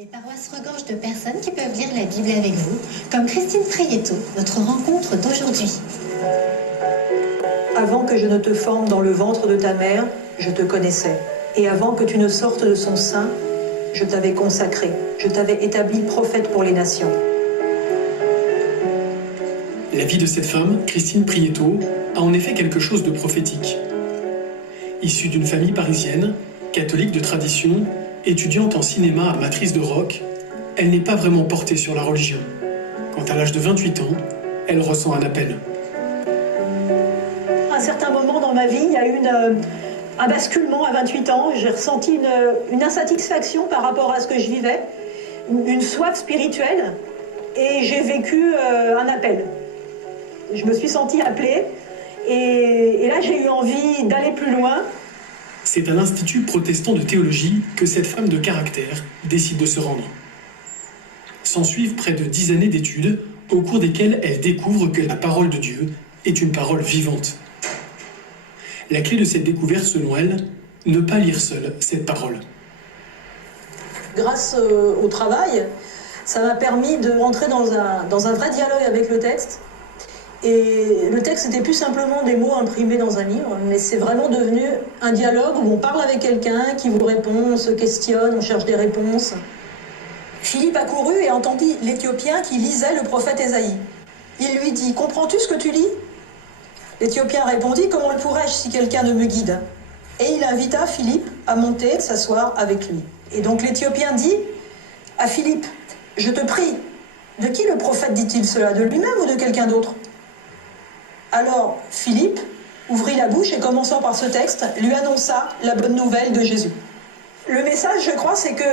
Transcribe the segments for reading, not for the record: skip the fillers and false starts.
Les paroisses regorgent de personnes qui peuvent lire la Bible avec vous, comme Christine Prieto, notre rencontre d'aujourd'hui. Avant que je ne te forme dans le ventre de ta mère, je te connaissais. Et avant que tu ne sortes de son sein, je t'avais consacré. Je t'avais établi prophète pour les nations. La vie de cette femme, Christine Prieto, a en effet quelque chose de prophétique. Issue d'une famille parisienne, catholique de tradition, étudiante en cinéma à matrice de rock, elle n'est pas vraiment portée sur la religion. Quand à l'âge de 28 ans, elle ressent un appel. À un certain moment dans ma vie, il y a eu un basculement à 28 ans. J'ai ressenti une insatisfaction par rapport à ce que je vivais, une soif spirituelle, et j'ai vécu un appel. Je me suis sentie appelée, et là j'ai eu envie d'aller plus loin. C'est à l'Institut protestant de théologie que cette femme de caractère décide de se rendre. S'ensuivent près de 10 années d'études, au cours desquelles elle découvre que la parole de Dieu est une parole vivante. La clé de cette découverte, selon elle, ne pas lire seule cette parole. Grâce au travail, ça m'a permis de rentrer dans un vrai dialogue avec le texte. Et le texte n'était plus simplement des mots imprimés dans un livre, mais c'est vraiment devenu un dialogue où on parle avec quelqu'un qui vous répond, on se questionne, on cherche des réponses. Philippe accourut et entendit l'Éthiopien qui lisait le prophète Ésaïe. Il lui dit « Comprends-tu ce que tu lis ?» L'Éthiopien répondit « Comment le pourrais-je si quelqu'un ne me guide ?» Et il invita Philippe à monter, s'asseoir avec lui. Et donc l'Éthiopien dit à Philippe « Je te prie, de qui le prophète dit-il cela? De lui-même ou de quelqu'un d'autre ?» Alors Philippe ouvrit la bouche et, commençant par ce texte, lui annonça la bonne nouvelle de Jésus. Le message, je crois, c'est que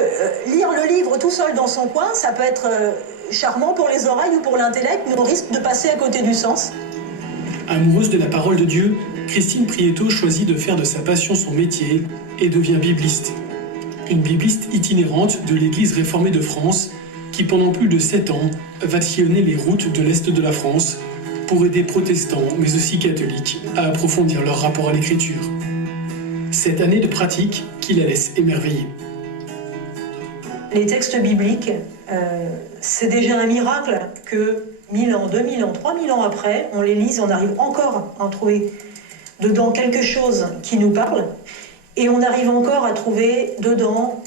lire le livre tout seul dans son coin, ça peut être charmant pour les oreilles ou pour l'intellect, mais on risque de passer à côté du sens. Amoureuse de la parole de Dieu, Christine Prieto choisit de faire de sa passion son métier et devient bibliste. Une bibliste itinérante de l'Église réformée de France qui, pendant plus de 7 ans, va sillonner les routes de l'Est de la France pour aider protestants, mais aussi catholiques, à approfondir leur rapport à l'écriture. Cette année de pratique qui la laisse émerveiller. Les textes bibliques, c'est déjà un miracle que 1000 ans, 2000 ans, 3000 ans après, on les lise, on arrive encore à en trouver dedans quelque chose qui nous parle, et on arrive encore à trouver dedans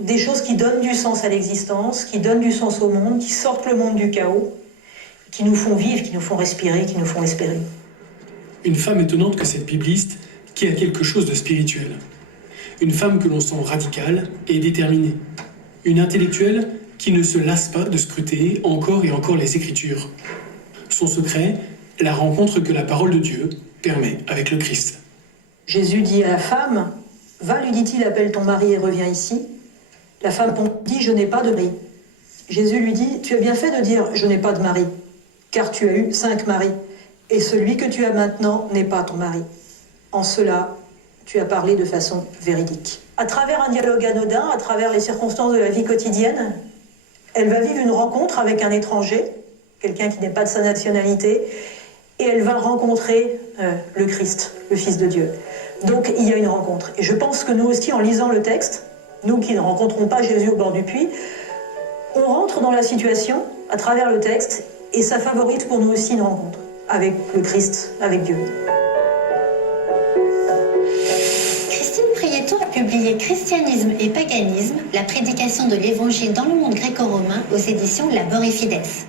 des choses qui donnent du sens à l'existence, qui donnent du sens au monde, qui sortent le monde du chaos, qui nous font vivre, qui nous font respirer, qui nous font espérer. Une femme étonnante que cette bibliste, qui a quelque chose de spirituel. Une femme que l'on sent radicale et déterminée. Une intellectuelle qui ne se lasse pas de scruter encore et encore les Écritures. Son secret, la rencontre que la parole de Dieu permet avec le Christ. Jésus dit à la femme, « Va, lui dit-il, appelle ton mari et reviens ici. » La femme dit, « Je n'ai pas de mari. » Jésus lui dit, « Tu as bien fait de dire, je n'ai pas de mari, car tu as eu 5 maris, et celui que tu as maintenant n'est pas ton mari. En cela, tu as parlé de façon véridique. » À travers un dialogue anodin, à travers les circonstances de la vie quotidienne, elle va vivre une rencontre avec un étranger, quelqu'un qui n'est pas de sa nationalité, et elle va rencontrer le Christ, le Fils de Dieu. Donc il y a une rencontre. Et je pense que nous aussi, en lisant le texte, nous qui ne rencontrons pas Jésus au bord du puits, on rentre dans la situation à travers le texte, et ça favorise pour nous aussi une rencontre avec le Christ, avec Dieu. Christine Prieto a publié Christianisme et paganisme, la prédication de l'évangile dans le monde gréco-romain aux éditions Labor et Fides.